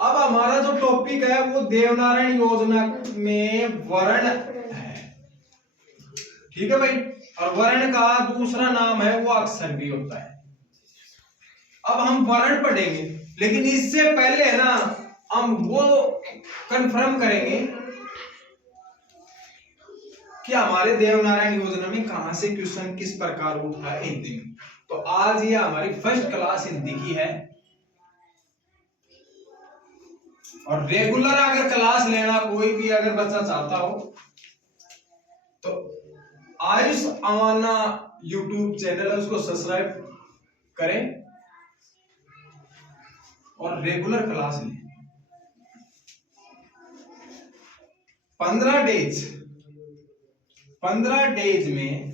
अब हमारा जो टॉपिक है वो देवनारायण योजना में वर्ण है, ठीक है भाई। और वर्ण का दूसरा नाम है वो अक्षर भी होता है। अब हम वर्ण पढ़ेंगे, लेकिन इससे पहले ना हम वो कंफर्म करेंगे कि हमारे देवनारायण योजना में कहां से क्वेश्चन किस प्रकार उठा है हिंदी में। तो आज ये हमारी फर्स्ट क्लास हिंदी की है, और रेगुलर अगर क्लास लेना कोई भी अगर बच्चा चाहता हो तो आयुष अवाना यूट्यूब चैनल है, उसको सब्सक्राइब करें और रेगुलर क्लास लें। 15 डेज में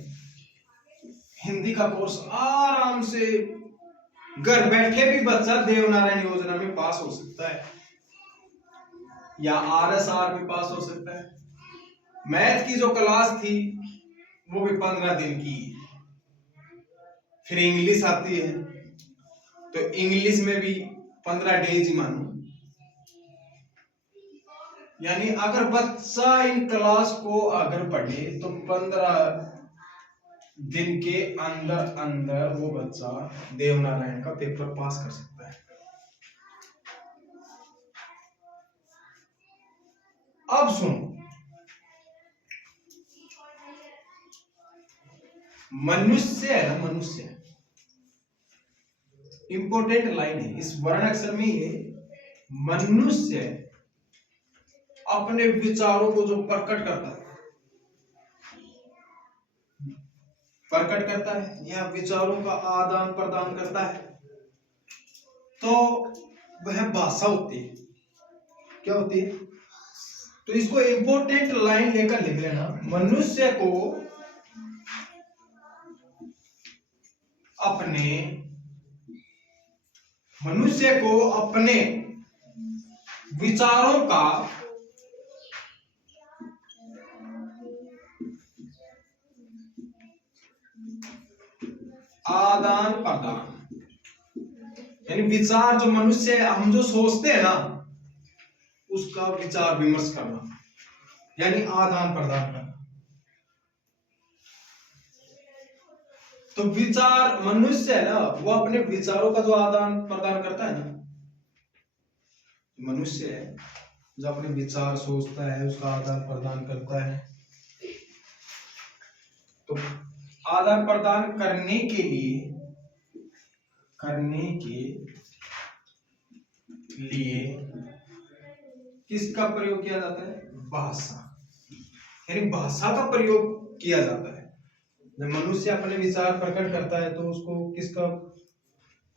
हिंदी का कोर्स आराम से घर बैठे भी बच्चा देवनारायण योजना में पास हो सकता है, या आरएसआर में पास हो सकता है। मैथ की जो क्लास थी वो भी 15 दिन की है। फिर इंग्लिश आती है तो इंग्लिश में भी 15 डेज मानो। यानी अगर बच्चा इन क्लास को अगर पढ़े तो 15 दिन के अंदर अंदर वो बच्चा देवनारायण का पेपर पास कर सकता है। अब सुनो, मनुष्य है ना, मनुष्य इंपॉर्टेंट लाइन है इस वर्ण अक्षर में। ये मनुष्य अपने विचारों को जो प्रकट करता है या विचारों का आदान प्रदान करता है, तो वह भाषा होती है। क्या होती है? तो इसको इंपॉर्टेंट लाइन लेकर लिख लेना। मनुष्य को अपने विचारों का आदान प्रदान, यानी विचार जो मनुष्य हम जो सोचते हैं ना उसका विचार विमर्श करना, यानी आदान प्रदान करना। तो विचार मनुष्य है ना, वो अपने विचारों का जो आदान प्रदान करता है ना, मनुष्य है जो अपने विचार सोचता है उसका आदान प्रदान करता है। तो आदान प्रदान करने के लिए किसका प्रयोग किया जाता है? भाषा, यानी भाषा का प्रयोग किया जाता है। जब मनुष्य अपने विचार प्रकट करता है तो उसको किसका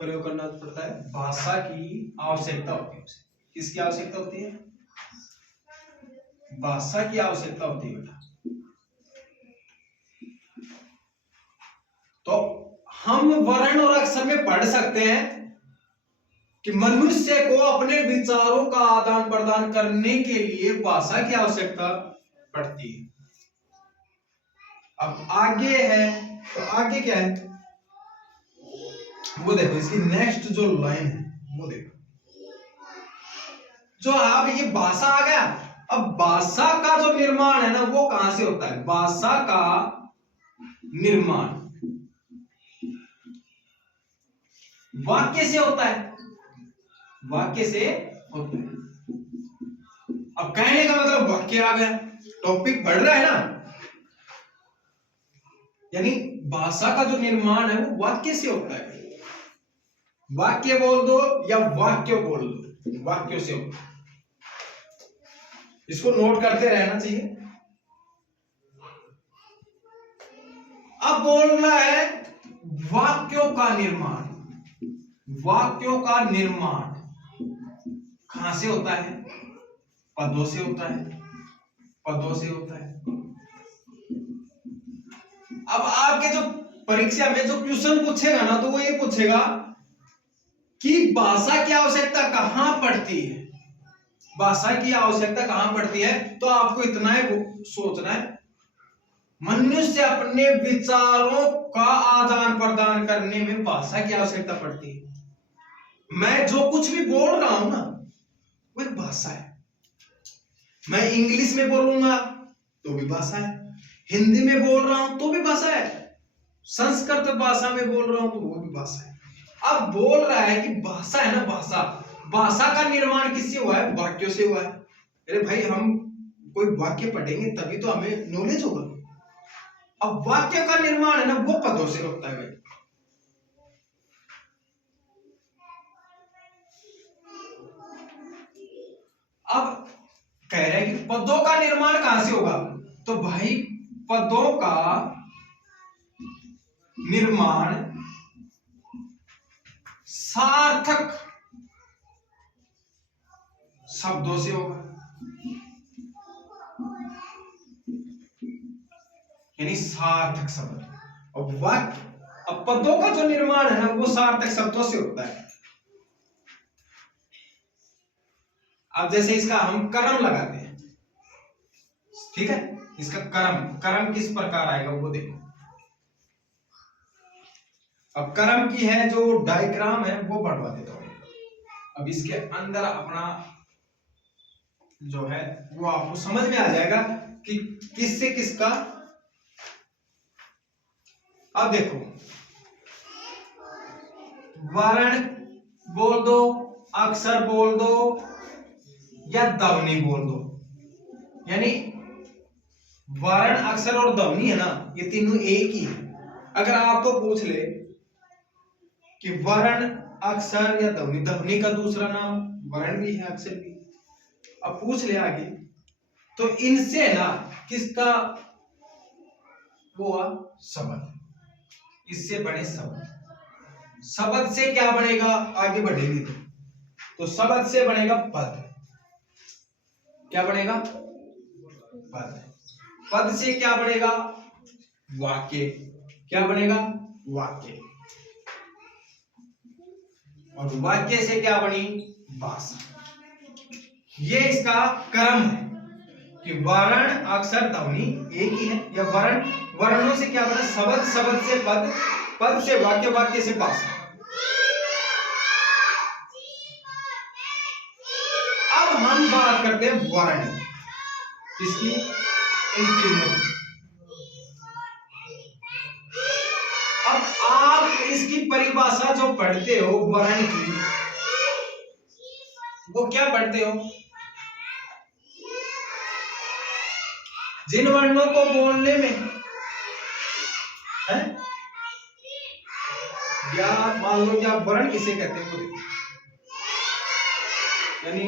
प्रयोग करना पड़ता है? भाषा की आवश्यकता होती है उसे। किसकी आवश्यकता होती है? भाषा की आवश्यकता होती है बेटा। तो हम वर्ण और अक्षर में पढ़ सकते हैं कि मनुष्य को अपने विचारों का आदान प्रदान करने के लिए भाषा की आवश्यकता पड़ती है। अब आगे है, तो आगे क्या है वो देखो, इसकी नेक्स्ट जो लाइन है वो देखो। जो अब ये भाषा आ गया। अब भाषा का जो निर्माण है ना वो कहां से होता है? भाषा का निर्माण वाक्य से होता है, वाक्य से होता है। अब कहने का मतलब वाक्य आ गया, टॉपिक बढ़ रहा है ना। यानी भाषा का जो निर्माण है वो वाक्य से होता है। वाक्य बोल दो या वाक्य बोल दो, वाक्यों से होता है। इसको नोट करते रहना चाहिए। अब बोलना है वाक्यों का निर्माण। वाक्यों का निर्माण कहां से होता है? पदों से होता है, पदों से होता है। अब आपके जो परीक्षा में जो क्वेश्चन पूछेगा ना तो वो ये पूछेगा कि भाषा की आवश्यकता कहां पड़ती है? भाषा की आवश्यकता कहां पड़ती है? तो आपको इतना ही सोचना है, मनुष्य अपने विचारों का आदान प्रदान करने में भाषा की आवश्यकता पड़ती है। मैं जो कुछ भी बोल रहा हूं ना वो एक भाषा है। मैं इंग्लिश में बोलूंगा तो भी भाषा है, हिंदी में बोल रहा हूं तो भी भाषा है, संस्कृत भाषा में बोल रहा हूं तो वो भी भाषा है। अब बोल रहा है कि भाषा है ना, भाषा, भाषा का निर्माण किससे हुआ है? वाक्यों से हुआ है। अरे भाई, हम कोई वाक्य पढ़ेंगे तभी तो हमें नॉलेज होगा। अब वाक्य का निर्माण है ना, वो पदों से होता है भाई। अब कह रहे हैं कि पदों का निर्माण कहां से होगा? तो भाई पदों का निर्माण सार्थक शब्दों से होगा, यानी सार्थक शब्द। और वाक्य, अब पदों का जो निर्माण है ना, वो सार्थक शब्दों से होता है। अब जैसे इसका हम कर्म लगाते हैं, ठीक है, इसका कर्म किस प्रकार आएगा वो देखो। अब कर्म की है जो डायग्राम है वो बढ़वा देता हूं। अब इसके अंदर अपना जो है वो आपको समझ में आ जाएगा कि किससे किसका। अब देखो, वर्ण बोल दो, अक्षर बोल दो या ध्वनि बोल दो, यानी वर्ण, अक्षर और ध्वनि है ना, ये तीनों एक ही है। अगर आपको पूछ ले कि वर्ण, अक्षर या ध्वनि, ध्वनि का दूसरा नाम वर्ण भी है, अक्षर भी, अब पूछ ले आगे, तो इनसे ना किसका वो शब्द, इससे बने शब्द। शब्द से क्या बनेगा? आगे बढ़ेंगे तो शब्द से बनेगा पद। क्या बनेगा? पद। पद से क्या बनेगा? वाक्य। क्या बनेगा? वाक्य। और वाक्य से क्या बनी? भाषा। ये इसका क्रम है कि वर्ण, अक्षर, ध्वनि एक ही है, या वर्णों से क्या बना? शब्द, शब्द से पद, पद से वाक्य, वाक्य से भाषा। अब हम बात करते हैं वर्ण, इसकी, इन तीनों। अब आप इसकी परिभाषा जो पढ़ते हो वर्ण की, वो क्या पढ़ते हो? जिन वर्णों को बोलने में है, या मान लो कि आप वर्ण किसे कहते हैं, यानी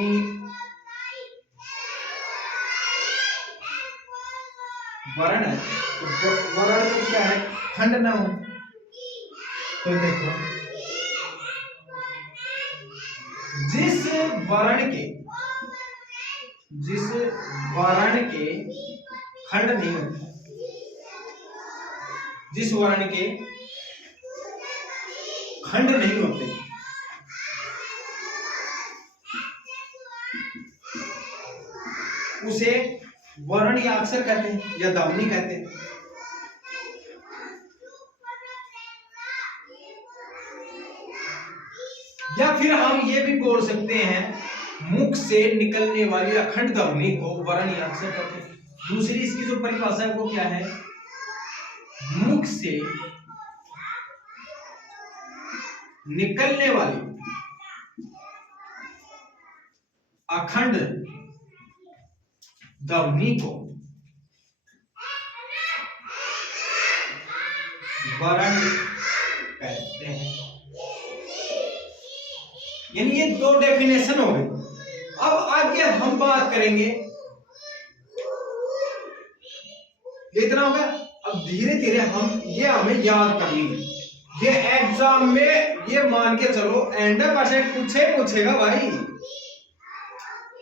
वर्ण है, तो वर्ण में क्या है? खंड ना हो। तो देखो, जिस वर्ण के खंड नहीं होते, जिस वर्ण के खंड नहीं होते, उसे वर्ण या अक्षर कहते हैं या ध्वनि कहते हैं। या फिर हम ये भी बोल सकते हैं, मुख से निकलने वाली अखंड ध्वनि को वर्ण या अक्षर कहते हैं। दूसरी इसकी जो परिभाषा है वो क्या है? मुख से निकलने वाली अखंड ध्वनि को वर्ण कहते हैं। यानी ये दो डेफिनेशन हो गई। अब आगे हम बात करेंगे, इतना हो गया। अब धीरे धीरे हमें याद करनी है। ये एग्जाम में ये मान के चलो 100% पूछेगा भाई,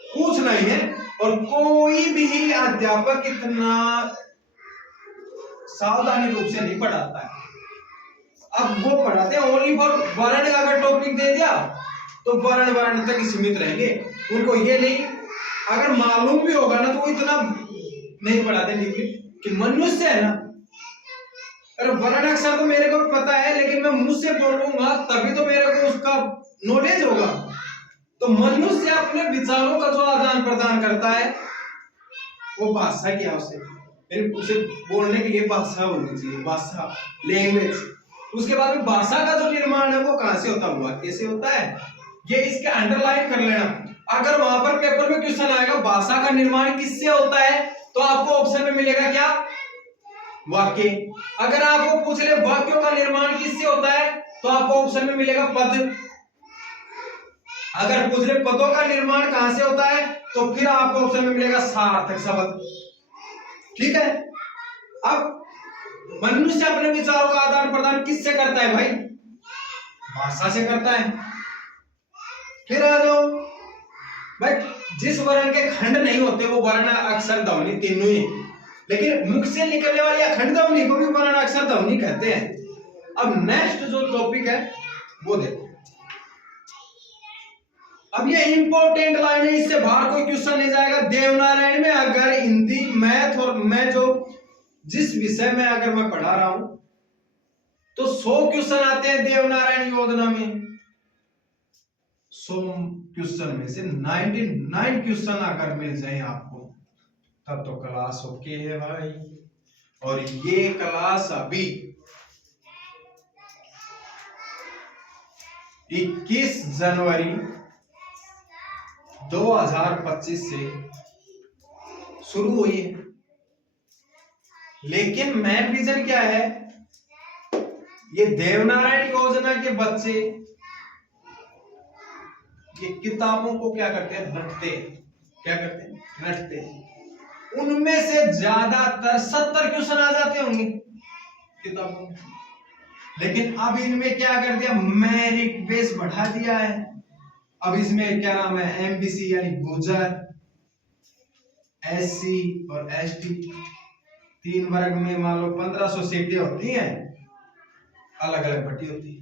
पूछना ही है। और कोई भी अध्यापक इतना सावधानी रूप से नहीं पढ़ाता है। अब वो पढ़ाते हैं ओनली फॉर वर्ण। अगर टॉपिक दे दिया तो वर्ण तक सीमित रहेंगे। उनको ये नहीं, अगर मालूम भी होगा ना तो वो इतना नहीं पढ़ाते डीपली कि मनुष्य है ना। अरे वर्ण अक्षर तो मेरे को पता है, लेकिन मैं मुंह से बोलूंगा तभी तो मेरे को उसका नॉलेज होगा। तो मनुष्य अपने विचारों का जो आदान प्रदान करता है वो भाषा क्या, उसे बोलने के लिए भाषा होनी चाहिए, भाषा, लैंग्वेज। उसके बाद में भाषा का जो निर्माण है वो कहां से होता हुआ, कैसे होता है, ये इसके अंडरलाइन कर लेना। अगर वहां पर पेपर में क्वेश्चन आएगा भाषा का निर्माण किससे होता है, तो आपको ऑप्शन में मिलेगा क्या, वाक्य। अगर आपको पूछ ले वाक्यों का निर्माण किससे होता है, तो आपको ऑप्शन में मिलेगा पद। अगर पूछ ले पदों का निर्माण कहां से होता है, तो फिर आपको ऑप्शन में मिलेगा सार्थक शब्द। ठीक है। अब मनुष्य अपने विचारों का आदान प्रदान किससे करता है भाई, भाषा से करता है। फिर आ जाओ भाई, जिस वर्ण के खंड नहीं होते वो वर्ण अक्षर ध्वनि तीनों ही, लेकिन मुख से निकलने वाली अखंड ध्वनि को भी वर्ण अक्षर ध्वनि कहते हैं। अब नेक्स्ट जो टॉपिक है वो देखो। अब ये इंपॉर्टेंट लाइन है, इससे बाहर कोई क्वेश्चन नहीं जाएगा। देवनारायण में अगर हिंदी, मैथ और मैं जो जिस विषय में अगर मैं पढ़ा रहा हूं तो 100 क्वेश्चन आते हैं देवनारायण योजना में। 100 क्वेश्चन में से 99 क्वेश्चन अगर मिल जाए आपको तब तो क्लास ओके है भाई। और ये क्लास अभी 21 जनवरी 2025 से शुरू हुई है। लेकिन मेन रीजन क्या है, ये देवनारायण योजना के बच्चे ये किताबों को क्या करते हैं, रटते हैं। क्या करते हैं, रटते हैं। उनमें से ज्यादातर 70 क्वेश्चन आ जाते होंगे किताबों में, लेकिन अब इनमें क्या कर दिया, मेरिट बेस बढ़ा दिया है। अब इसमें क्या नाम है, एमबीसी यानी गुर्जर, एससी और एसटी, 3 वर्ग में मान लो 1500 सीटें होती हैं, अलग अलग भर्ती होती है।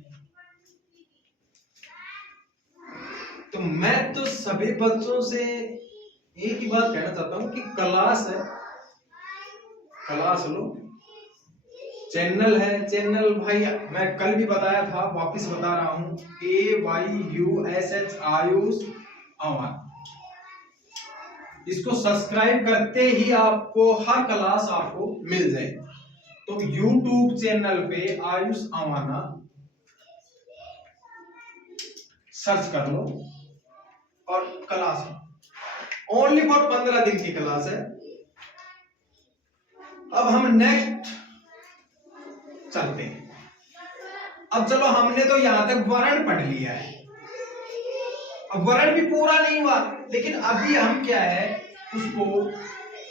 तो मैं तो सभी बच्चों से एक ही बात कहना चाहता हूं कि क्लास है, क्लास लो, चैनल है, चैनल भाई मैं कल भी बताया था, वापस बता रहा हूं, AYUSH आयुष अमन। इसको सब्सक्राइब करते ही आपको हर क्लास आपको मिल जाए। तो YouTube चैनल पे आयुष अमाना सर्च कर लो और क्लास ओनली फॉर 15 दिन की क्लास है। अब हम नेक्स्ट चलते हैं। अब चलो, हमने तो यहां तक वर्ण पढ़ लिया है, अब वर्ण भी पूरा नहीं हुआ, लेकिन अभी हम क्या है उसको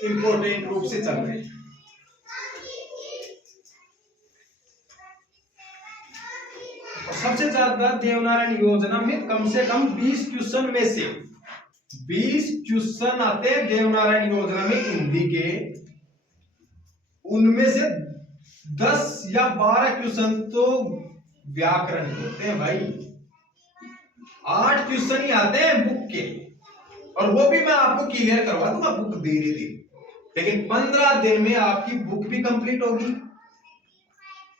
इंपॉर्टेंट रूप से चल रहे हैं। सबसे ज्यादा देवनारायण योजना में कम से कम 20 क्वेश्चन में से 20 क्वेश्चन आते हैं देवनारायण योजना में हिंदी के। उनमें से 10 या 12 क्वेश्चन तो व्याकरण के होते हैं भाई। 8 क्वेश्चन ही आते हैं बुक के, और वो भी मैं आपको क्लियर करवा दूंगा बुक धीरे धीरे। लेकिन 15 दिन में आपकी बुक भी कंप्लीट होगी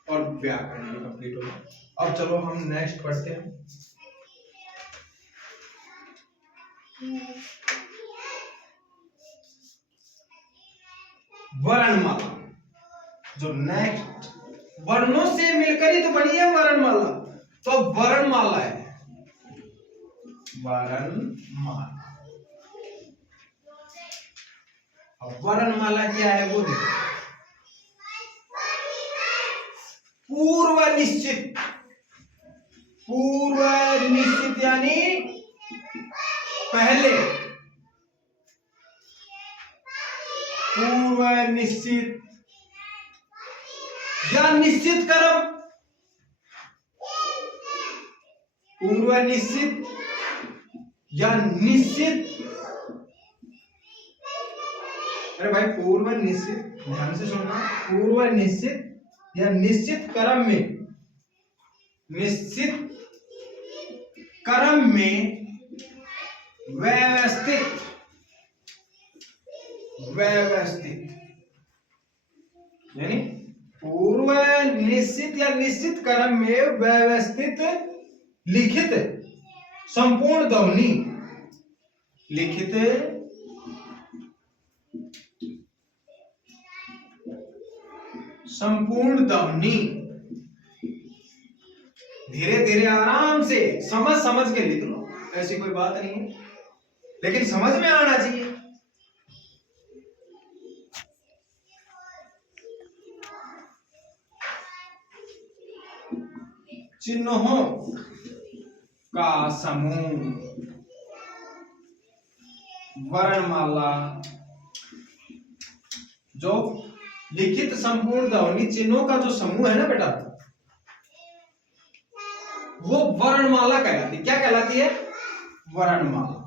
और व्याकरण भी कंप्लीट होगा। अब चलो हम नेक्स्ट पढ़ते हैं। वर्णमाला, जो नेक्स्ट वर्णों से मिलकर ही तो बनी है वर्णमाला, तो वर्णमाला है, वर्णमाला। अब वर्णमाला क्या है वो देखो। पूर्व निश्चित, पूर्व निश्चित यानी पहले, पूर्व निश्चित या निश्चित क्रम, पूर्व निश्चित या निश्चित, अरे भाई पूर्व निश्चित, ध्यान से सुनना, पूर्व निश्चित या निश्चित क्रम में, निश्चित क्रम में व्यवस्थित, व्यवस्थित यानी पूर्व निश्चित या निश्चित क्रम में व्यवस्थित लिखित संपूर्ण ध्वनि लिखित संपूर्ण ध्वनि। धीरे धीरे आराम से समझ समझ के लिख लो, ऐसी कोई बात नहीं है, लेकिन समझ में आना चाहिए। चिन्हों का समूह, वर्णमाला। जो लिखित संपूर्ण ध्वनि चिन्हों का जो समूह है ना बेटा, वो वर्णमाला कहलाती है। क्या कहलाती है? वर्णमाला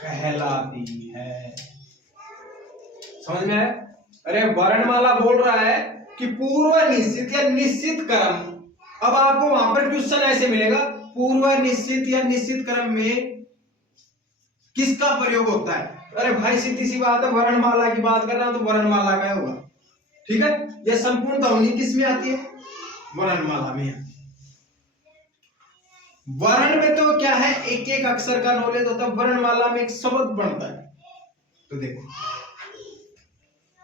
कहलाती है। समझ में आया? अरे वर्णमाला बोल रहा है कि पूर्व निश्चित या निश्चित क्रम। अब आपको वहां पर क्वेश्चन ऐसे मिलेगा, पूर्व निश्चित या निश्चित क्रम में किसका प्रयोग होता है? अरे भाई सीधी सी बात है, वर्णमाला की बात कर रहा हूं तो वर्णमाला का होगा। ठीक है, यह संपूर्ण ध्वनि किस में आती है? वर्णमाला में आती है। वर्ण में तो क्या है, एक एक अक्षर का नॉलेज होता है, वर्णमाला में एक शब्द बनता है। तो देखो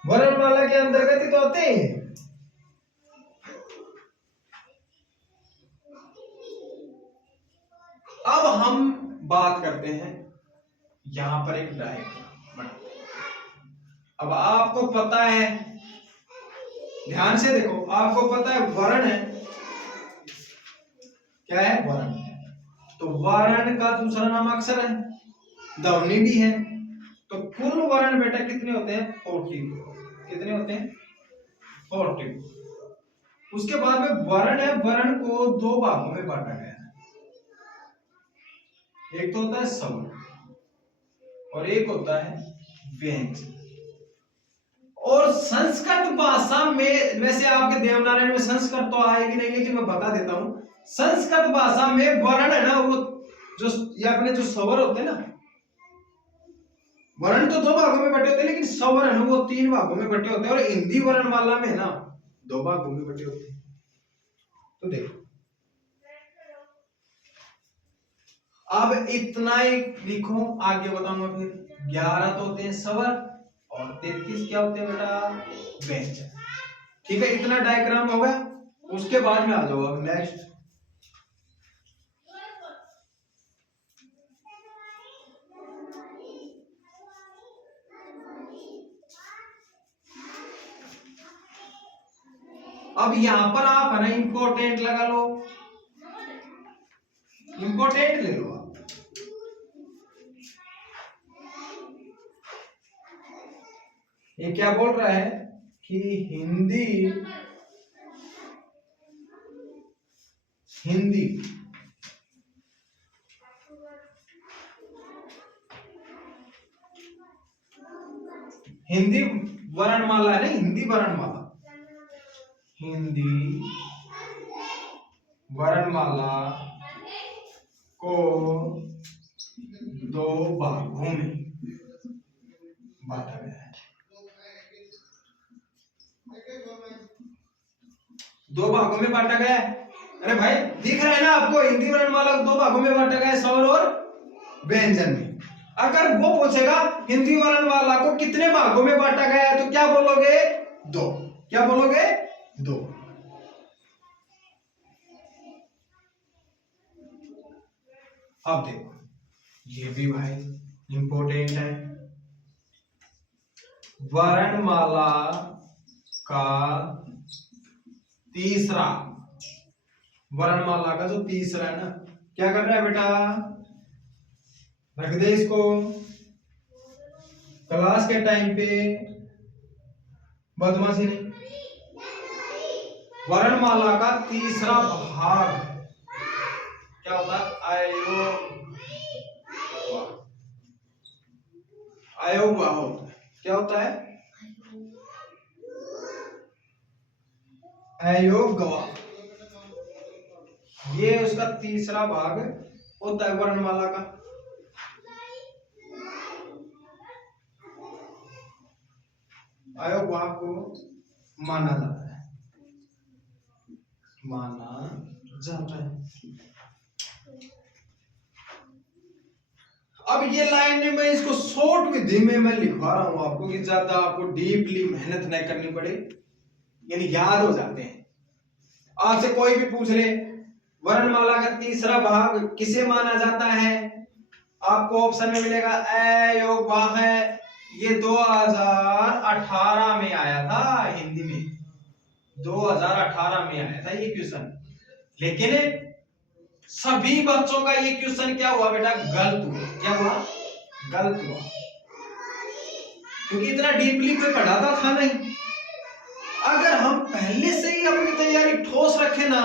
वर्णमाला के अंतर्गत ही तो आते हैं। अब हम बात करते हैं यहां पर एक डायग्राम। अब आपको पता है, ध्यान से देखो, आपको पता है वर्ण है, क्या है? वर्ण। तो वर्ण का दूसरा नाम अक्षर है, ध्वनि भी है। तो कुल वर्ण बेटा कितने होते हैं? 40। कितने होते हैं? 40। उसके बाद में वर्ण है, वर्ण को दो भागों में बांटा गया है। एक तो होता है स्वर और एक होता है व्यंजन। और संस्कृत भाषा में, वैसे आपके देवनारायण में संस्कृत तो आएगी नहीं, लेकिन मैं बता देता हूं, संस्कृत भाषा में वर्ण है ना, वो जो ये अपने जो स्वर होते हैं ना, वर्ण तो दो भागों में बटे होते हैं, लेकिन स्वर है ना वो 3 भागों में बटे होते हैं। और हिंदी वर्णमाला में ना 2 भागों में बटे होते हैं। तो देखो अब इतना ही लिखो, आगे बताऊंगा फिर। 11 तो होते हैं स्वर और 33 क्या होते हैं बेटा? व्यंजन। ठीक है, इतना डायग्राम होगा। उसके बाद में आ जाओ अब नेक्स्ट। अब यहां पर आप है ना इंपॉर्टेंट लगा लो, इंपॉर्टेंट ले लो आप। ये क्या बोल रहा है कि हिंदी हिंदी हिंदी वर्णमाला है ना, हिंदी वर्णमाला, हिंदी वर्णमाला को 2 भागों में बांटा गया है। 2 भागों में बांटा गया है। अरे भाई दिख रहा है ना आपको, हिंदी वर्णमाला को 2 भागों में बांटा गया है, स्वर और व्यंजन में। अगर वो पूछेगा हिंदी वर्णमाला को कितने भागों में बांटा गया है, तो क्या बोलोगे? 2। क्या बोलोगे? 2। अब देखो ये भी भाई इंपॉर्टेंट है। वर्णमाला का तीसरा, वर्णमाला का जो तीसरा है ना, क्या कर रहा है बेटा? रख दे इसको। क्लास के टाइम पे बदमाशी नहीं। वर्णमाला का तीसरा भाग क्या होता है? अयोगवा होता है। क्या होता है? अयोगवा। ये उसका तीसरा भाग होता है वर्णमाला का। अयोगवा को माना जाता है, माना जाता है। अब ये लाइन मैं इसको शॉर्ट विधि में मैं लिखवा रहा हूं आपको, कि ज्यादा आपको डीपली मेहनत नहीं करनी पड़े, यानी याद हो जाते हैं। आपसे कोई भी पूछ ले वर्णमाला का तीसरा भाग किसे माना जाता है, आपको ऑप्शन में मिलेगा अ योग वा है। ये 2018 में आया था हिंदी में, 2018 में आया था ये क्वेश्चन। लेकिन सभी बच्चों का ये क्वेश्चन क्या हुआ बेटा, गलत हुआ। क्या हुआ? गलत हुआ, क्योंकि इतना डीपली कोई पढ़ाता था नहीं। अगर हम पहले से ही अपनी तैयारी ठोस रखें ना,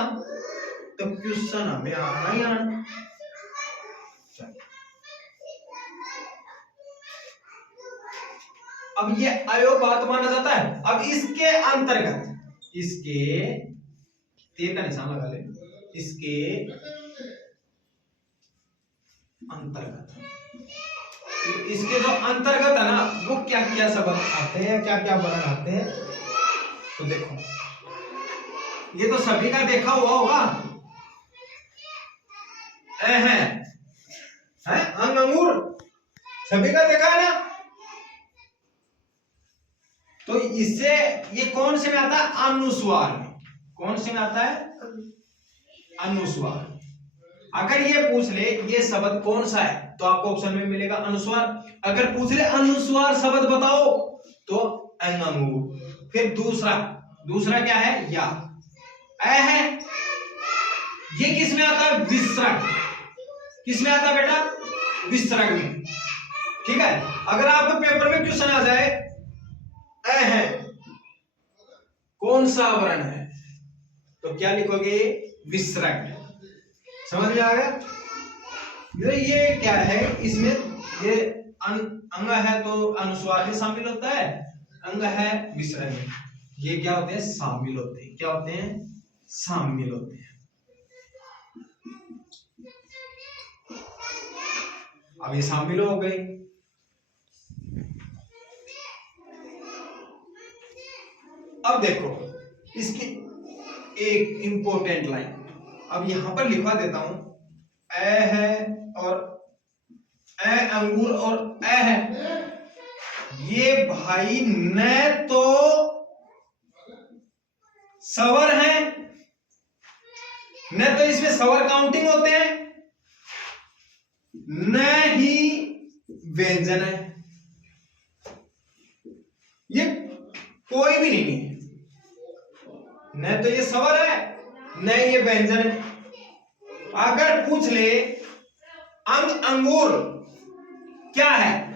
तो क्वेश्चन हमें आना ही आना। अब ये अयोबात माना जाता है। अब इसके अंतर्गत, इसके तीर का निशान लगा ले, इसके अंतर्गत, इसके जो अंतर्गत है ना, वो क्या क्या शब्द आते हैं, क्या क्या वर्ण आते हैं, तो देखो ये तो सभी का देखा हुआ होगा। है अंग अंगूर सभी का देखा है ना। तो इससे ये कौन से में आता है? अनुस्वार में। कौन से में आता है? अनुस्वार। अगर ये पूछ ले ये शब्द कौन सा है, तो आपको ऑप्शन में मिलेगा अनुस्वार। अगर पूछ ले अनुस्वार शब्द बताओ, तो अंग अंगूर। फिर दूसरा क्या है? या है। ये किस में आता है? विसर्ग। किस में आता है बेटा? विसर्ग में। ठीक है। अगर आपको पेपर में क्वेश्चन आ जाए है कौन सा वर्ण है, तो क्या लिखोगे? विसर्ग। समझ में आ गया? ये क्या है, इसमें ये अंग है तो अनुस्वार भी शामिल होता है, अंग है विसर्ग। ये क्या होते हैं? शामिल होते हैं। क्या होते हैं? शामिल होते हैं। अब ये शामिल हो गए। अब देखो इसकी एक इंपॉर्टेंट लाइन, अब यहां पर लिखवा देता हूं। ए है और ए अंगूर और ए है, ये भाई न तो स्वर है, न तो इसमें स्वर काउंटिंग होते हैं, न ही व्यंजन है। ये कोई भी नहीं है, न तो ये स्वर है न ये व्यंजन है। अगर पूछ ले अंग अंगूर क्या है,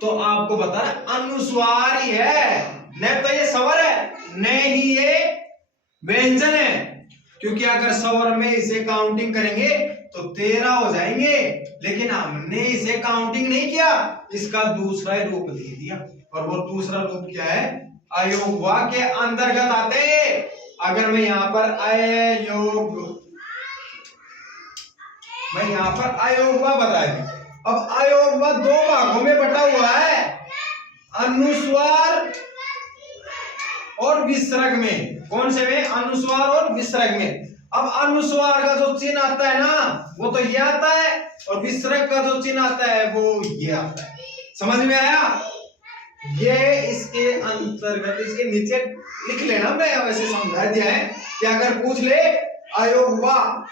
तो आपको बता रहा अनुस्वार ही है, न तो ये स्वर है न ही ये व्यंजन है। क्योंकि अगर स्वर में इसे काउंटिंग करेंगे तो 13 हो जाएंगे, लेकिन हमने इसे काउंटिंग नहीं किया, इसका दूसरा रूप दे दिया। और वो दूसरा रूप क्या है? अयोगवा के अंतर्गत आते हैं। अगर मैं यहां पर अयोगवा बता दूं। अब अयोगवा 2 भागों में बटा हुआ है, अनुस्वार और विसर्ग में। कौन से में? अनुस्वार और विसर्ग में। अब अनुस्वार का जो चिन्ह आता है ना, वो तो ये आता है, और विसर्ग का जो चिन्ह आता है वो ये आता है। समझ में आया? ये इसके अंतर्गत, इसके नीचे लिख लेना, मैं वैसे समझा दिया है कि अगर पूछ ले अयोगवा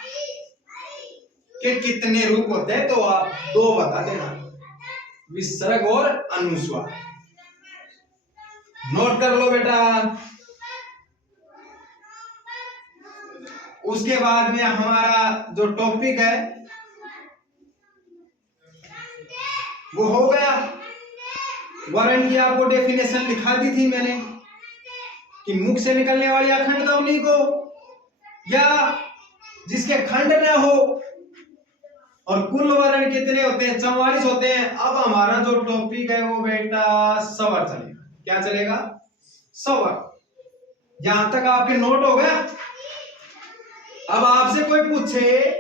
के कितने रूप होते हैं, तो आप 2 बता देना, विसर्ग और अनुस्वार। नोट कर लो बेटा। उसके बाद में हमारा जो टॉपिक है वो हो गया। वर्ण की आपको डेफिनेशन लिखा दी थी मैंने, कि मुख से निकलने वाली अखंड ध्वनि को, या जिसके खंड न हो, और कुल वर्ण कितने होते हैं? 44 होते हैं। अब हमारा जो टॉपिक है वो बेटा स्वर चलेगा। क्या चलेगा? स्वर। यहां तक आपके नोट हो गया। अब आपसे कोई पूछे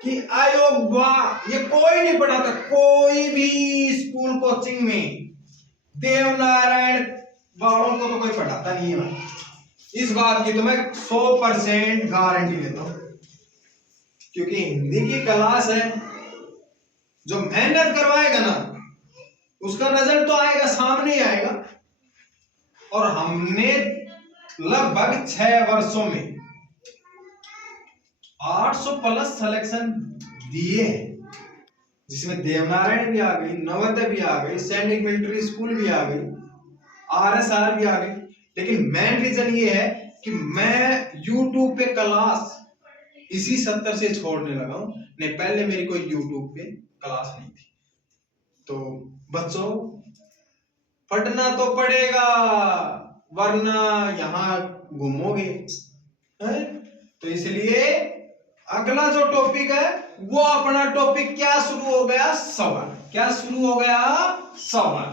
कि अयोगवा, ये कोई नहीं पढ़ाता, कोई भी स्कूल कोचिंग में देवनारायण वालों को तो कोई पढ़ाता नहीं है। इस बात की तो मैं 100% गारंटी देता हूं, क्योंकि हिंदी की क्लास है, जो मेहनत करवाएगा ना उसका रिजल्ट तो आएगा, सामने ही आएगा। और हमने लगभग 6 वर्षों में 800 प्लस सिलेक्शन दिए हैं, जिसमें देवनारायण भी आ गई, नवोदय भी आ गई, सैनिक मिलिट्री स्कूल भी आ गई, RSR भी आ गई। लेकिन मेन रीजन ये है कि मैं YouTube पे क्लास इसी 70 से छोड़ने लगा हूं। नहीं, पहले मेरी कोई YouTube पे क्लास नहीं थी। तो बच्चों, पढ़ना तो पड़ेगा, वरना यहां घूमोगे। तो इसलिए अगला जो टॉपिक है वो अपना टॉपिक क्या शुरू हो गया, सवर। क्या शुरू हो गया, सवर।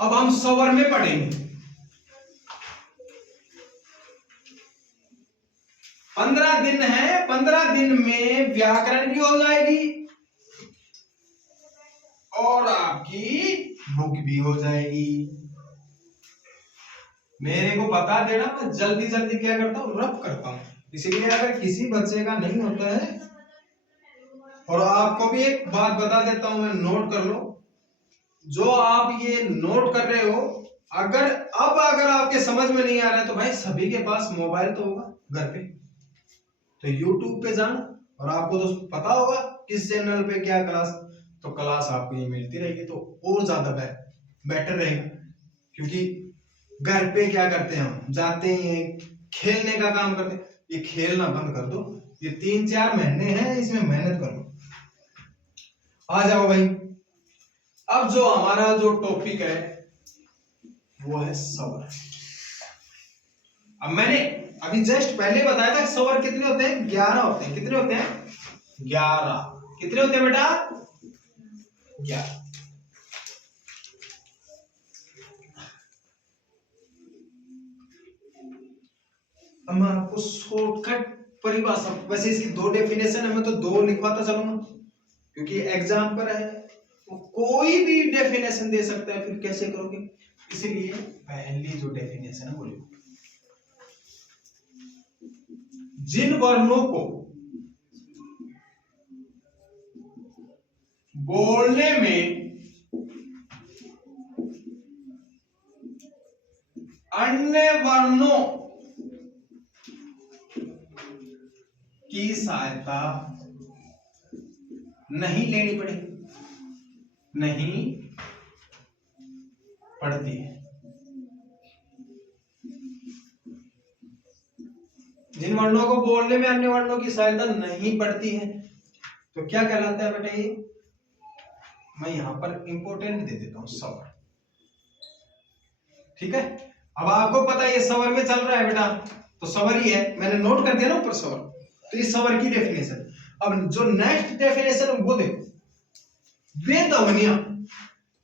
अब हम सवर में पढ़ेंगे। 15 दिन है, 15 दिन में व्याकरण भी हो जाएगी और आपकी बुक भी हो जाएगी। मेरे को बता देना, मैं जल्दी जल्दी क्या करता हूँ, रफ करता हूँ। इसीलिए अगर किसी बच्चे का नहीं होता है, और आपको भी एक बात बता देता हूं मैं, नोट कर लो। जो आप ये नोट कर रहे हो, अगर आपके समझ में नहीं आ रहा है तो भाई सभी के पास मोबाइल तो होगा घर पे, तो YouTube पे जाना और आपको तो पता होगा किस चैनल पे क्या क्लास, तो क्लास आपको ये मिलती रहेगी तो और ज्यादा बेटर रहेगा। क्योंकि घर पे क्या करते हैं, हम जाते हैं खेलने का काम करते हैं। ये खेलना बंद कर दो, ये 3-4 महीने हैं, इसमें मेहनत करो। आ जाओ भाई। अब जो हमारा जो टॉपिक है वो है सवर। अब मैंने अभी जस्ट पहले बताया था कि सवर कितने होते हैं, 11 होते हैं। कितने होते हैं, 11। कितने होते हैं बेटा, 11। अब मैं आपको शॉर्टकट परिभाषा, वैसे इसकी 2 डेफिनेशन है, मैं तो 2 लिखवाता चलूंगा क्योंकि एग्जाम पर है, तो कोई भी डेफिनेशन दे सकता है, फिर कैसे करोगे। इसलिए पहली जो डेफिनेशन है वो लिखो। जिन वर्णों को बोलने में अन्य वर्णों की सहायता नहीं लेनी पड़ती है। जिन वर्णों को बोलने में अन्य वर्णों की सहायता नहीं पड़ती है तो क्या कहलाता है बेटा, ये मैं यहां पर इंपोर्टेंट दे देता हूं, सवर। ठीक है, अब आपको पता है ये सवर में चल रहा है बेटा, तो सवर ही है, मैंने नोट कर दिया ना ऊपर सवर। तो ये सवर की डेफिनेशन। अब जो नेक्स्ट डेफिनेशन वो देखो, वे ध्वनियां,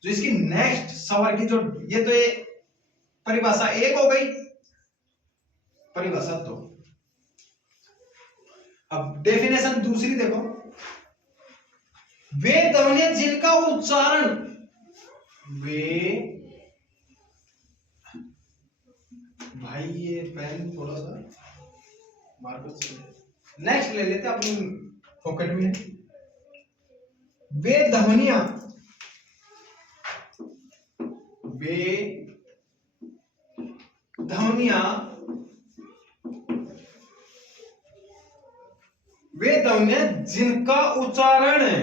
जो इसकी नेक्स्ट सवर की जो, ये तो ये परिभाषा 1 हो गई, परिभाषा 2। अब डेफिनेशन दूसरी देखो, वे ध्वनियां जिनका उच्चारण, वे, भाई ये पेन थोड़ा सा मार्कर से नेक्स्ट ले लेते अपनी पॉकेट में। वे ध्वनियां, वे ध्वनियां, वे ध्वनियां जिनका उच्चारण है,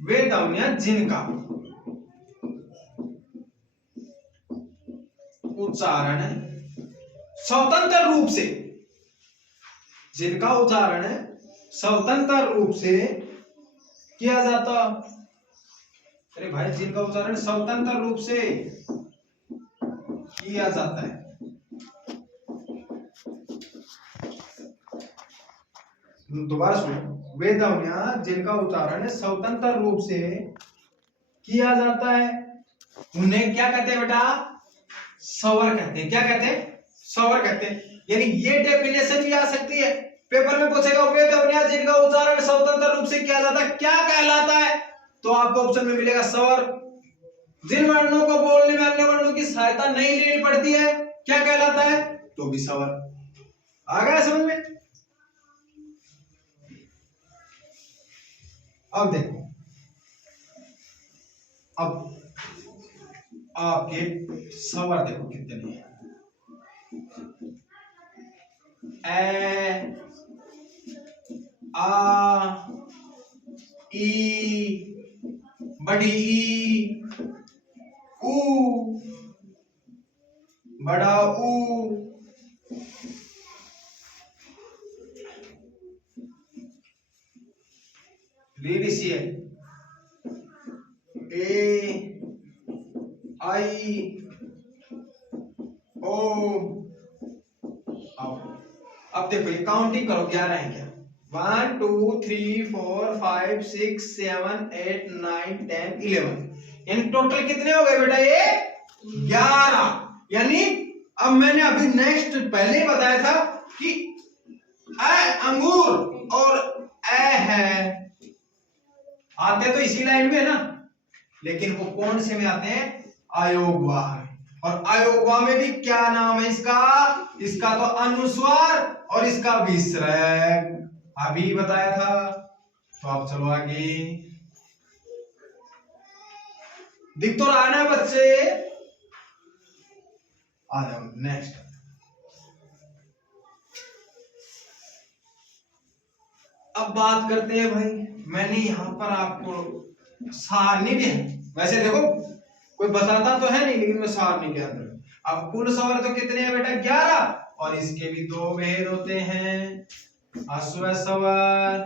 वे ध्वनियां जिनका उच्चारण है स्वतंत्र रूप से, जिनका उच्चारण है स्वतंत्र रूप से किया जाता, अरे भाई जिनका उच्चारण स्वतंत्र रूप से किया जाता है, दोबारा सुनो, वे ध्वनियां जिनका उच्चारण स्वतंत्र रूप से किया जाता है उन्हें क्या कहते हैं बेटा, सवर कहते हैं। क्या कहते हैं, सवर कहते हैं। यानी ये डेफिनेशन भी आ सकती है, पेपर में पूछेगा वे ध्वनियां जिनका उच्चारण स्वतंत्र रूप से किया जाता है क्या कहलाता है, तो आपको ऑप्शन में मिलेगा सवर। जिन वर्णों को बोलने में अन्य वर्णों की सहायता नहीं लेनी पड़ती है क्या कहलाता है, तो भी सवर। आ गया समझ में। अब देखो अब आपके स्वर देखो कितने हैं। ए, आ, ई, बड़ी ई, ऊ, बड़ा ऊ, रीरिशियल, ए, आई, ओ। अब देखो ये काउंटिंग करो, 11 है क्या? 1 2 3 4 5 6 7 8 9 10 11, यानी टोटल कितने हो गए बेटा? ये 11। यानी अब मैंने अभी नेक्स्ट पहले ही बताया था कि अंगूर और है आते तो इसी लाइन में है ना, लेकिन वो कौन से में आते हैं? अयोगवा में। और अयोगवा में भी क्या नाम है इसका? इसका तो अनुस्वार और इसका विसर्ग, अभी बताया था। तो आप चलो आगे, दिख तो रहा ना बच्चे? आ जाओ नेक्स्ट। अब बात करते हैं भाई, मैंने यहां पर आपको सारणी भी है, वैसे देखो कोई बताता तो है नहीं, लेकिन मैं सारणी के अंदर। अब कुल स्वर तो कितने हैं बेटा? 11, और इसके भी दो भेद होते हैं, ह्रस्व स्वर,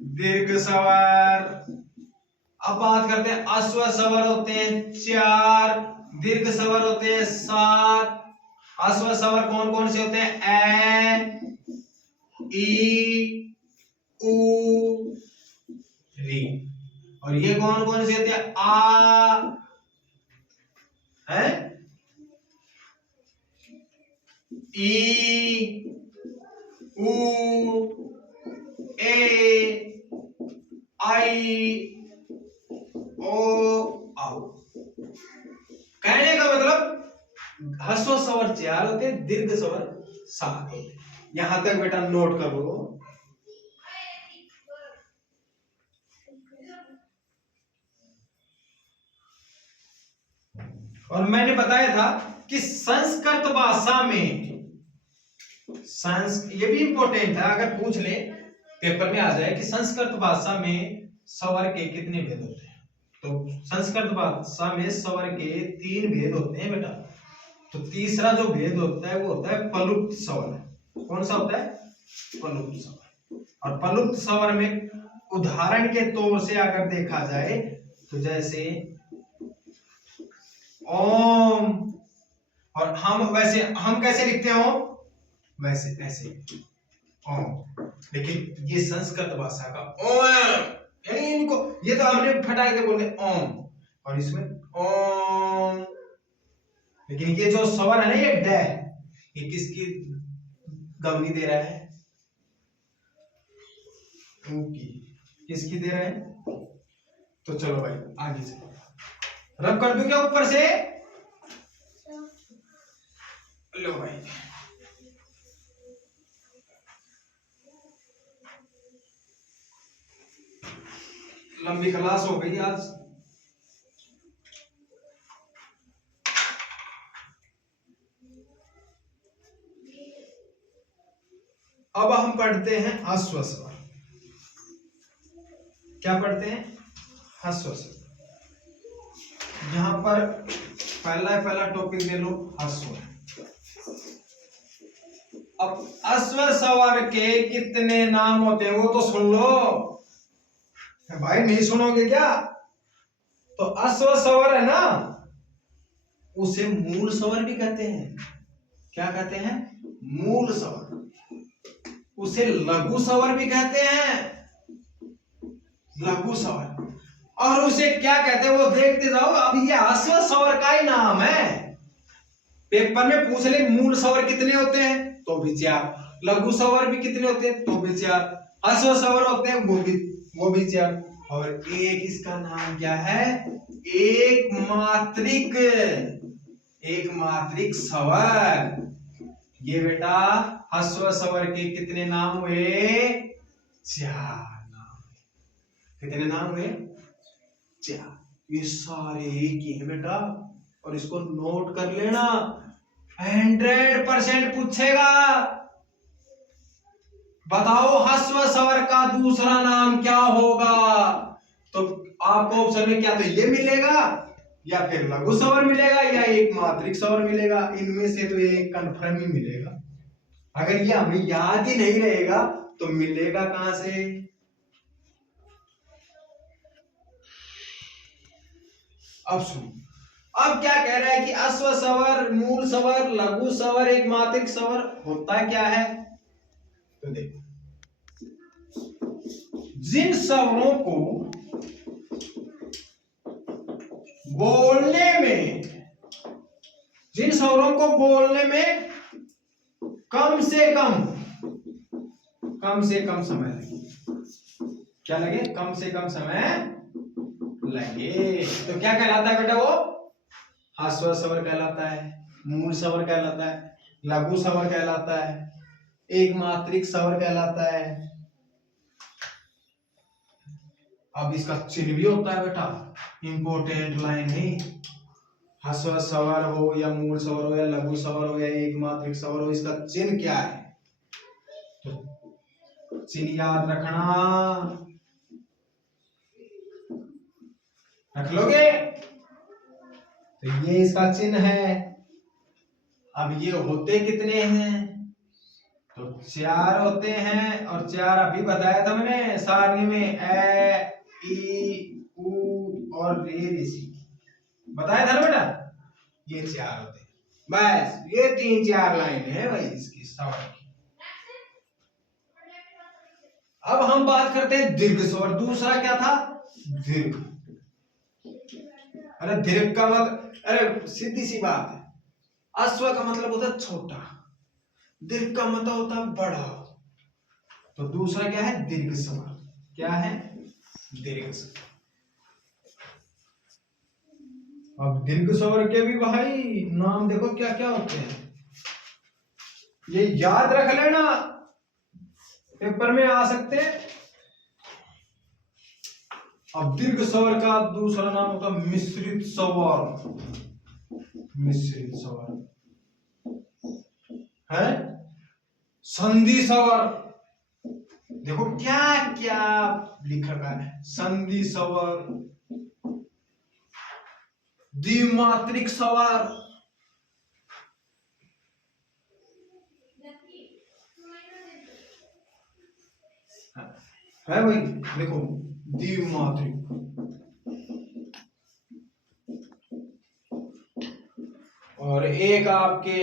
दीर्घ स्वर। अब बात करते हैं, ह्रस्व स्वर होते हैं 4, दीर्घ स्वर होते हैं 7। ह्रस्व स्वर कौन कौन से होते हैं? ए, ई, ऊ, री। और ये कौन कौन से होते हैं? आ, है, ई, ऊ, ए, आई, ओ, आओ। कहने का मतलब ह्रस्व स्वर 4 होते हैं, दीर्घ स्वर 7 होते हैं। यहां तक बेटा नोट कर लो। और मैंने बताया था कि संस्कृत भाषा में ये भी इंपॉर्टेंट है, अगर पूछ ले पेपर में आ जाए कि संस्कृत भाषा में स्वर के कितने भेद होते हैं, तो संस्कृत भाषा में स्वर के 3 भेद होते हैं बेटा। तो तीसरा जो भेद होता है वो होता है प्लुप्त स्वर। कौन सा होता है? प्लुप्त स्वर। और प्लुप्त स्वर में उदाहरण के तौर से अगर देखा जाए तो जैसे ओम, और हम कैसे लिखते हैं ओम? वैसे ऐसे ओम, लेकिन ये संस्कृत भाषा का ओम, यानी इनको ये तो हमने फटाक के बोलते ओम, और इसमें ओम। लेकिन ये जो स्वर है ना, ये ड, ये किसकी गवनी दे रहा है? किसकी दे रहा है? तो चलो भाई आगे से रब कर दूं क्या ऊपर से? लो भाई, लंबी क्लास हो गई आज। अब हम पढ़ते हैं ह्रस्व स्वर। क्या पढ़ते हैं? ह्रस्व स्वर। यहां पर पहला टॉपिक दे लो, ह्रस्व। अब ह्रस्व स्वर के कितने नाम होते हैं वो तो सुन लो भाई, नहीं सुनोगे क्या? तो ह्रस्व स्वर है ना, उसे मूल स्वर भी कहते हैं। क्या कहते हैं? मूल स्वर। उसे लघु स्वर भी कहते हैं, लघु स्वर। और उसे क्या कहते हैं वो देखते जाओ। अब ये ह्रस्व स्वर का ही नाम है। पेपर में पूछ ले मूल स्वर कितने होते हैं, तो भी 4, लघु स्वर भी कितने होते हैं, तो भी 4, ह्रस्व स्वर होते हैं वो भी 4, और एक इसका नाम क्या है? एक मात्रिक स्वर। ये बेटा ह्रस्व स्वर के कितने नाम हुए? 4 नाम। कितने नाम हुए? ये सारे एक ही है बेटा, और इसको नोट कर लेना, 100% पूछेगा। बताओ ह्रस्व स्वर का दूसरा नाम क्या होगा? तो आपको ऑप्शन में क्या तो ये मिलेगा, या फिर लघु स्वर मिलेगा, या एक मात्रिक स्वर मिलेगा। इनमें से तो एक कन्फर्म ही मिलेगा। अगर ये हमें याद ही नहीं रहेगा तो मिलेगा कहां से? अब सुनो, अब क्या कह रहा है कि अश्व स्वर, मूल स्वर, लघु स्वर, एक मात्रिक स्वर होता क्या है? तो देखो, जिन स्वरों को बोलने में, जिन स्वरों को बोलने में कम से कम समय लगे, क्या लगे? कम से कम समय लगे, तो क्या कहलाता है बेटा? वो ह्रस्व स्वर कहलाता है, मूल स्वर कहलाता है, लघु स्वर कहलाता है, एक मात्रिक स्वर कहलाता है। अब इसका चिन्ह भी होता है बेटा, इंपॉर्टेंट लाइन है। ह्रस्व स्वर हो या मूल स्वर हो या लघु स्वर हो या एक मात्रिक स्वर हो, इसका चिन्ह क्या है? तो चिन्ह याद रखना, रख लोगे? तो ये इसका चिन्ह है। अब ये होते कितने हैं? तो 4 होते हैं, और 4 अभी बताया था मैंने सारणी में, ए, ई, उ और रे, ऋषि बताया था ना बेटा। ये 4 होते हैं, बस ये 3-4 लाइन है भाई इसकी स्वर की। अब हम बात करते हैं दीर्घ स्वर। दूसरा क्या था? दीर्घ। अरे दीर्घ का मतलब, अरे सीधी सी बात है, अश्व का मतलब होता है छोटा, दीर्घ का मतलब होता है बड़ा। तो दूसरा क्या है? दीर्घ स्वर। क्या है? दीर्घ स्वर। अब दीर्घ स्वर के भी भाई नाम देखो क्या क्या होते हैं, ये याद रख लेना, पेपर में आ सकते हैं। अब दीर्घ स्वर का दूसरा नाम होता है मिश्रित स्वर। मिश्रित स्वर है, संधि स्वर। देखो क्या क्या लिखा है, संधि स्वर, द्विमात्रिक स्वर, है भाई। देखो द्विमात्रिक, और एक आपके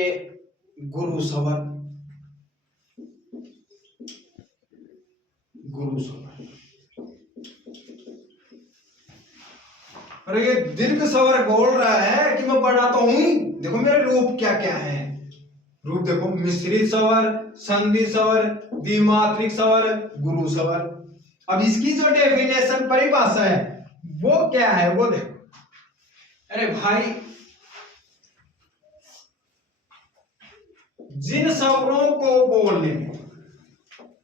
गुरु स्वर, गुरु स्वर। अरे ये दीर्घ स्वर बोल रहा है कि मैं पढ़ा तो हूं ही। देखो मेरे रूप क्या क्या है, रूप देखो, मिश्रित स्वर, संधि स्वर, द्विमात्रिक स्वर, गुरु स्वर। अब इसकी जो डेफिनेशन, परिभाषा है वो क्या है वो देखो। अरे भाई, जिन स्वरों को बोलने में,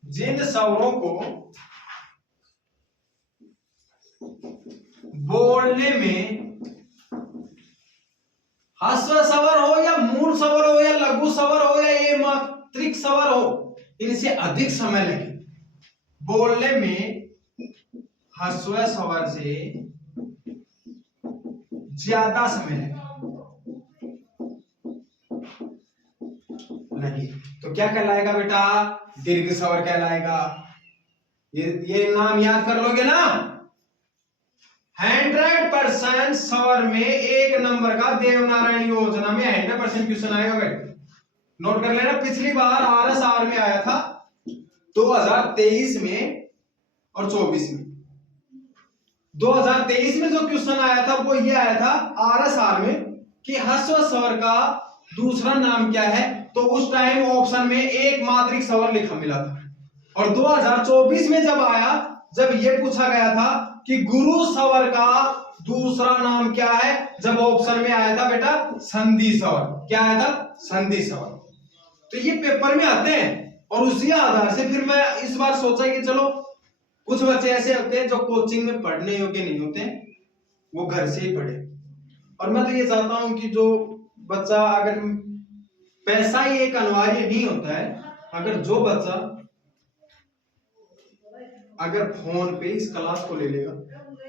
जिन स्वरों को बोलने में ह्रस्व स्वर हो या मूल स्वर हो या लघु स्वर हो या एक मात्रिक स्वर हो, इनसे अधिक समय लगे। बोलने में ह्रस्व स्वर से ज्यादा समय लगे तो क्या कहलाएगा बेटा? दीर्घ स्वर कहलाएगा। ये नाम याद कर लोगे ना। 100% स्वर में 1 नंबर का देवनारायण योजना में 100% क्वेश्चन आएगा बेटा, नोट कर लेना। पिछली बार RSR में आया था 2023 में और 24 में। 2023 में जो क्वेश्चन आया था वो ये आया था RSR में कि ह्रस्व स्वर का दूसरा नाम क्या है, तो उस टाइम ऑप्शन में एक मात्रिक स्वर लिखा मिला था। और 2024 में जब आया, जब ये पूछा गया था कि गुरु स्वर का दूसरा नाम क्या है, जब ऑप्शन में आया था बेटा संधि स्वर। क्या आया था? संधि स्वर। तो ये पेपर में आते हैं, और उसी आधार से फिर मैं इस बार सोचा कि चलो, कुछ बच्चे ऐसे होते हैं जो कोचिंग में पढ़ने योग्य नहीं होते हैं, वो घर से ही पढ़े। और मैं तो ये चाहता हूं कि जो बच्चा, अगर पैसा ही एक अनिवार्य नहीं होता है, अगर जो बच्चा अगर फोन पे इस क्लास को ले लेगा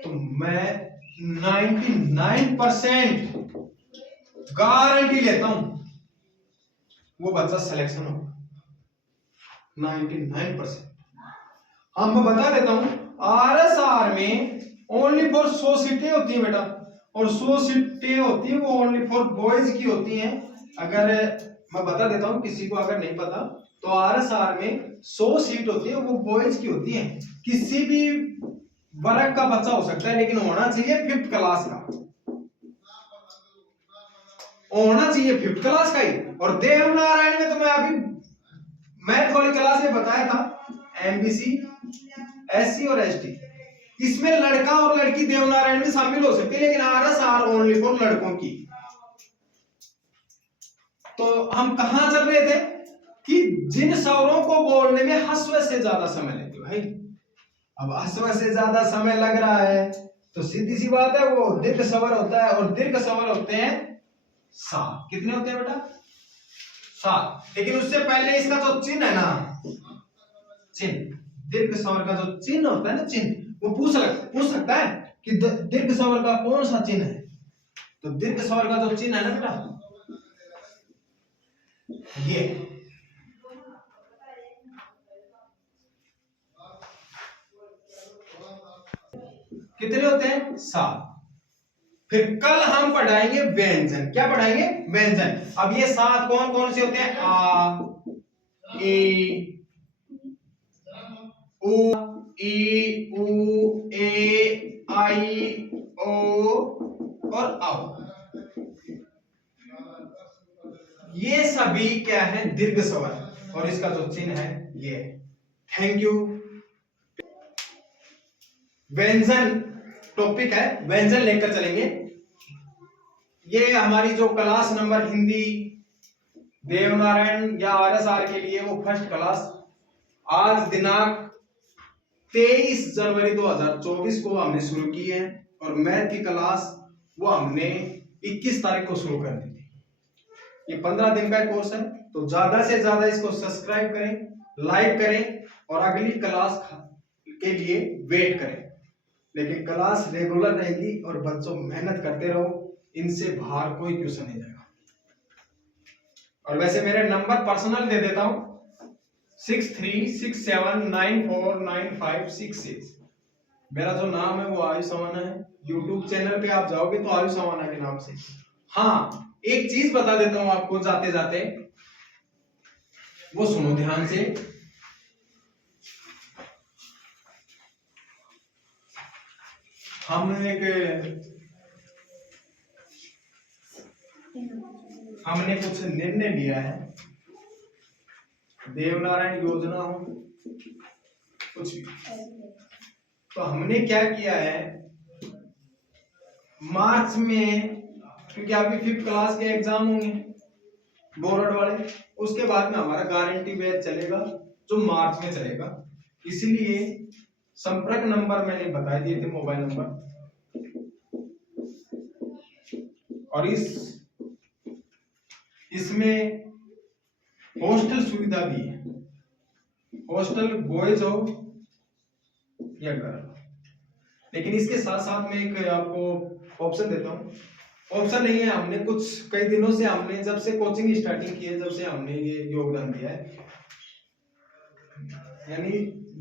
तो मैं 99% गारंटी लेता हूं वो बच्चा सिलेक्शन होगा। 99%। अब मैं बता देता हूं, आरएसआर में ओनली फॉर 100 सीटें होती है बेटा, और 100 सीटें होती है वो ओनली फॉर बॉयज की होती हैं। अगर मैं बता देता हूं किसी को अगर नहीं पता, तो आरएसआर में 100 सीट होती है वो बॉयज की होती है। किसी भी वर्ग का बच्चा हो सकता है, लेकिन होना चाहिए 5th क्लास का, होना चाहिए 5th क्लास का ही। और देवनारायण में तो मैं अभी मैथ वाली क्लास में बताया था, एमबीसी, एससी और एसटी, इसमें लड़का और लड़की देवनारायण में शामिल हो सकते हैं, लेकिन आरएसआर ओनली फॉर लड़कों की। तो हम कहां चल रहे थे कि जिन स्वरों को बोलने में हस्व से ज्यादा समय लेते हो भाई। अब हस्व से ज्यादा समय लग रहा है तो सीधी सी बात है वो दीर्घ स्वर होता है, और दीर्घ स्वर होते हैं 7। कितने होते हैं बेटा? 7। लेकिन उससे पहले इसका जो चिन्ह है ना, चिन्ह, दीर्घ स्वर का जो चिन्ह होता है ना, चिन्ह, वो पूछ सकता है कि दीर्घ स्वर का कौन सा चिन्ह है। तो दीर्घ स्वर का जो चिन्ह है ना बेटा, ये कितने होते हैं? 7। फिर कल हम पढ़ाएंगे व्यंजन। क्या पढ़ाएंगे? व्यंजन। अब ये 7 कौन कौन से होते हैं? आ, ए, उ, ई, उ, ए, आई, ओ और औ। ये सभी क्या है? दीर्घ स्वर, और इसका जो चिन्ह है ये। Thank you. व्यंजन टॉपिक है, व्यंजन लेकर चलेंगे। ये हमारी जो क्लास नंबर हिंदी देवनारायण या आरएसआर के लिए वो फर्स्ट क्लास आज दिनांक 23 जनवरी 2024 को हमने शुरू की है, और मैथ की क्लास वो हमने 21 तारीख को शुरू कर दी थी। ये 15 दिन का कोर्स है, तो ज्यादा से ज्यादा इसको सब्सक्राइब करें, लाइक करें, और अगली क्लास के लिए वेट करें। लेकिन क्लास रेगुलर रहेगी, और बच्चों मेहनत करते रहो, इनसे बाहर कोई क्वेश्चन नहीं जाएगा। और वैसे मेरे नंबर पर्सनल दे देता हूं, 6367949566। मेरा जो नाम है वो आयुष अवाना है। यूट्यूब चैनल पे आप जाओगे तो आयुष अवाना के नाम से। हाँ, एक चीज बता देता हूं आपको जाते जाते, वो सुनो ध्यान से। हमने कुछ निर्णय लिया है, देवनारायण योजना हो कुछ भी। तो हमने क्या किया है, मार्च में, क्योंकि अभी 5th क्लास के एग्जाम होंगे बोर्ड वाले, उसके बाद में हमारा गारंटी बैच चलेगा जो मार्च में चलेगा। इसीलिए संपर्क नंबर मैंने बता दिए थे, मोबाइल नंबर। और इसमें हॉस्टल सुविधा भी है, हॉस्टल बॉयज हो या गर्ल। लेकिन इसके साथ साथ में एक आपको ऑप्शन देता हूँ, ऑप्शन नहीं है, हमने कुछ कई दिनों से, हमने जब से कोचिंग स्टार्टिंग की है, जब से हमने ये योगदान दिया है, यानी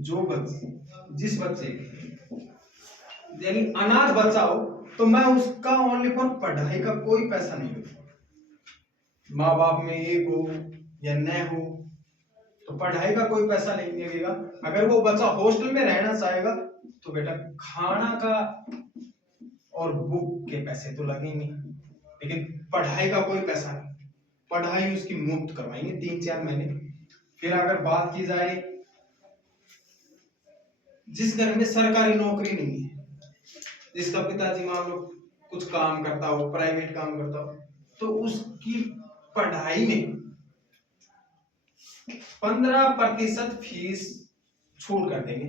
जो बच्चे, जिस बच्चे यानी अनाथ बच्चा हो, तो मैं उसका ओनली फॉर पढ़ाई का कोई पैसा नहीं लूंगा। माँ बाप में एक हो या न हो, तो पढ़ाई का कोई पैसा नहीं लगेगा। अगर वो बच्चा हॉस्टल में रहना चाहेगा तो बेटा खाना का और बुक के पैसे तो लगेंगे, लेकिन पढ़ाई का कोई पैसा नहीं। पढ़ाई उसकी मुफ्त करवाएंगे 3-4 महीने। फिर अगर बात की जाए जिस घर में सरकारी नौकरी नहीं है, जिसका पिताजी मान लो कुछ काम करता हो, प्राइवेट काम करता हो, तो उसकी पढ़ाई में 15% फीस छूट कर देंगे।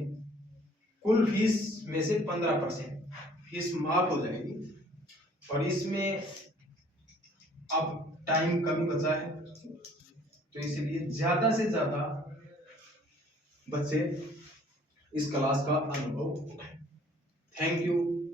कुल फीस में से 15% फीस माफ हो जाएगी। और इसमें अब टाइम कम बचा है, तो इसलिए ज्यादा से ज्यादा बच्चे इस क्लास का अनुभव उठाएं। Thank you.